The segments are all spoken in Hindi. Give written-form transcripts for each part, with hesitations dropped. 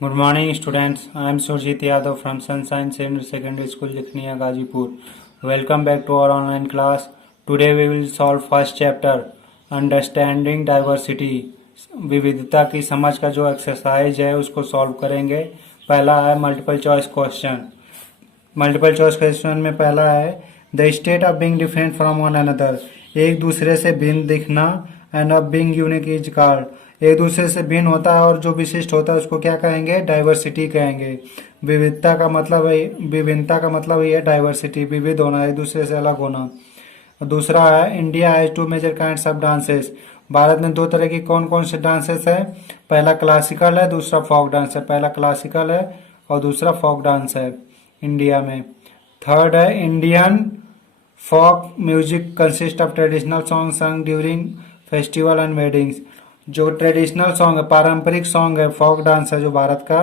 Good morning, students. I am Surjit Yadav from Sunshine Senior Secondary School, Likhniya, Gazipur. Welcome back to our online class. Today we will solve first chapter, Understanding Diversity. विविधता की समझ का जो एक्सरसाइज है उसको सॉल्व करेंगे। पहला है multiple choice question. Multiple choice question में पहला है the state of being different from one another. एक दूसरे से भिन्न दिखना end of being unique is called. एक दूसरे से भिन्न होता है और जो विशिष्ट होता है उसको क्या कहेंगे? डाइवर्सिटी कहेंगे। विविधता का मतलब है विभिन्नता का मतलब ये है डाइवर्सिटी, विविध होना, एक दूसरे से अलग होना। दूसरा है India has two major kinds of dances. Bharat में दो तरह की कौन कौन से डांसेस है? पहला क्लासिकल है, दूसरा फोक डांस है। पहला क्लासिकल है और दूसरा फोक डांस है इंडिया में। थर्ड है Indian folk music consist of traditional song sung during festival and weddings. जो ट्रेडिशनल सॉन्ग है, पारंपरिक सॉन्ग है, फोक डांस है जो भारत का,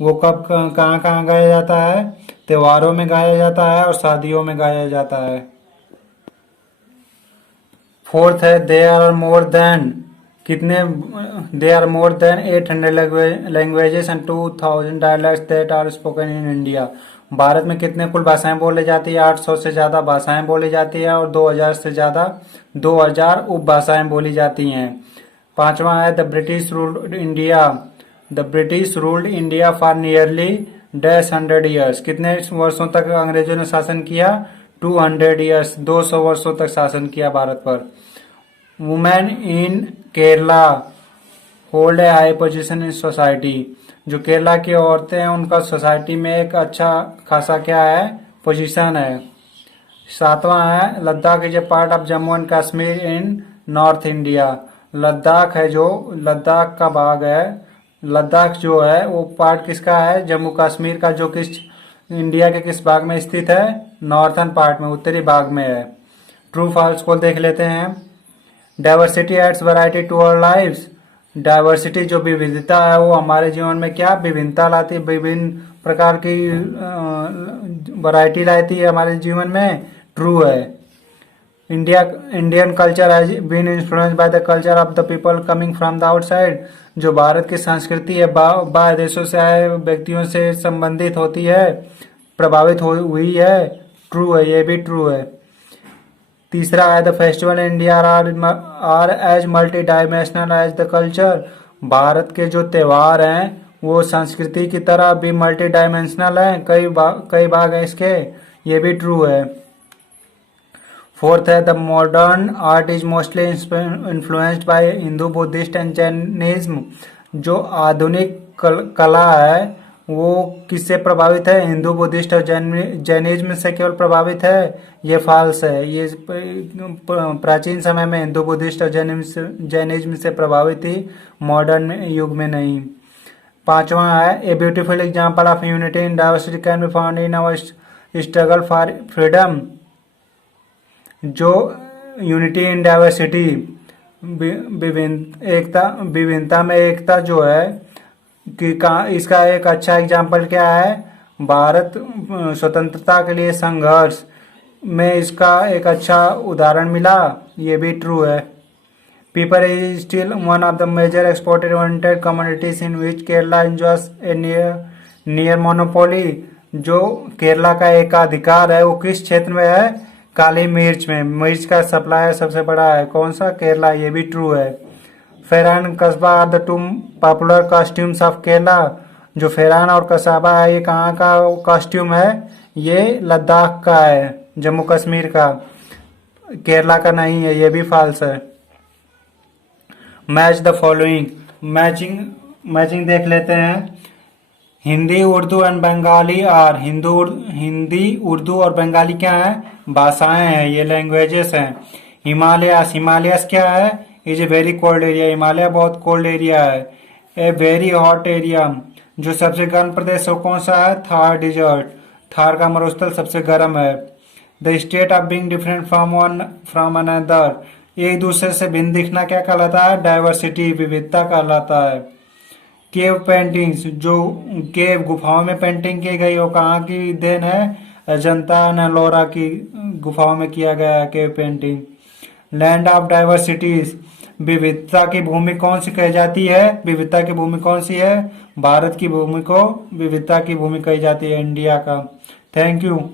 वो कब कहाँ कहाँ गाया जाता है? त्योहारों में गाया जाता है और शादियों में गाया जाता है। फोर्थ है दे आर मोर देन कितने? They are more than 800 languages and 2000 dialects that are spoken in India. Bharat में कितने कुल भाषाएं बोली जाती है? 800 से ज्यादा भाषाएं बोली जाती है और 2000 से ज्यादा 2000 उपभाषाएं बोली जाती हैं। पांचवा है the British ruled India. The British ruled India for nearly dash 100 years. कितने वर्षों तक अंग्रेजों ने शासन किया? 200 ईयर्स, 200 वर्षों तक शासन किया भारत पर। Women in Kerala hold a high position in society. जो केरला की औरतें हैं उनका सोसाइटी में एक अच्छा खासा क्या है? पोजीशन है। सातवां है Ladakh is a part of Jammu and Kashmir in north India. Ladakh है जो लद्दाख का भाग है, लद्दाख जो है वो पार्ट किसका है? जम्मू कश्मीर का, जो किस इंडिया के किस भाग में स्थित है? नॉर्थन पार्ट में, उत्तरी भाग में है। ट्रू फॉल्स को देख लेते हैं। Diversity adds variety to our lives. Diversity जो विविधता है वो हमारे जीवन में क्या विभिन्नता लाती है? विभिन्न प्रकार की वैरायटी लाती है हमारे जीवन में। ट्रू है। Indian culture has been influenced by the culture of the people coming from the outside. जो भारत की संस्कृति है बाहर देशों से आए व्यक्तियों से संबंधित होती है, प्रभावित हुई है। ट्रू है, ये भी ट्रू है। तीसरा है the festival in India are as multi dimensional as the culture. Bharat के जो त्योहार हैं वो संस्कृति की तरह भी मल्टी डायमेंशनल हैं, कई भाग हैं इसके। ये भी ट्रू है। फोर्थ है the modern art is mostly influenced by Hindu, Buddhist and Jainism. जो आधुनिक कला है वो किससे प्रभावित है? हिंदू, बुद्धिस्ट और जैनिज्म से केवल प्रभावित है। ये फॉल्स है। ये प्राचीन समय में हिंदू, बुद्धिस्ट और जैनिज्म से प्रभावित थी, मॉडर्न युग में नहीं। पांचवा है a beautiful example of unity in diversity can be found in our struggle for freedom. जो यूनिटी इन डाइवर्सिटी, विभिन्नता में एकता जो है कि इसका एक अच्छा एग्जाम्पल क्या है? भारत स्वतंत्रता के लिए संघर्ष में इसका एक अच्छा उदाहरण मिला। ये भी ट्रू है। Pepper is still one of the major exported oriented commodities in which Kerala enjoys a near monopoly. जो केरला का एकाधिकार है वो किस क्षेत्र में है? काली मिर्च में। मिर्च का सप्लाई सबसे बड़ा है कौन सा? केरला। ये भी ट्रू है। Pheran kasaba are the two popular costumes of Kerala. जो फेरान और कसाबा है ये कहाँ का कॉस्ट्यूम है? ये लद्दाख का है, जम्मू कश्मीर का, केरला का नहीं है। ये भी फॉल्स है। Match the following. मैचिंग देख लेते हैं। Hindi, Urdu and Bengali are. हिंदी, उर्दू और बंगाली क्या है? भाषाएं हैं, ये लैंग्वेजेस हैं। हिमालयस क्या है? Is a very cold area. Himalaya बहुत कोल्ड एरिया है। A very hot area. जो सबसे गर्म प्रदेश है कौन सा है? थार डिजर्ट। थार का मरुस्थल सबसे गर्म है। The state of being different from another. एक दूसरे से भिन्न दिखना क्या कहलाता है? डाइवर्सिटी, विविधता कहलाता है। Cave paintings. जो केव गुफाओं में पेंटिंग की गई वो कहाँ की देन है? अजंता एंड एलोरा की गुफाओं में किया गया है cave painting. Land of diversities. विविधता की भूमि कौन सी कही जाती है? विविधता की भूमि कौन सी है? भारत की भूमि को विविधता की भूमि कही जाती है, इंडिया का। Thank you.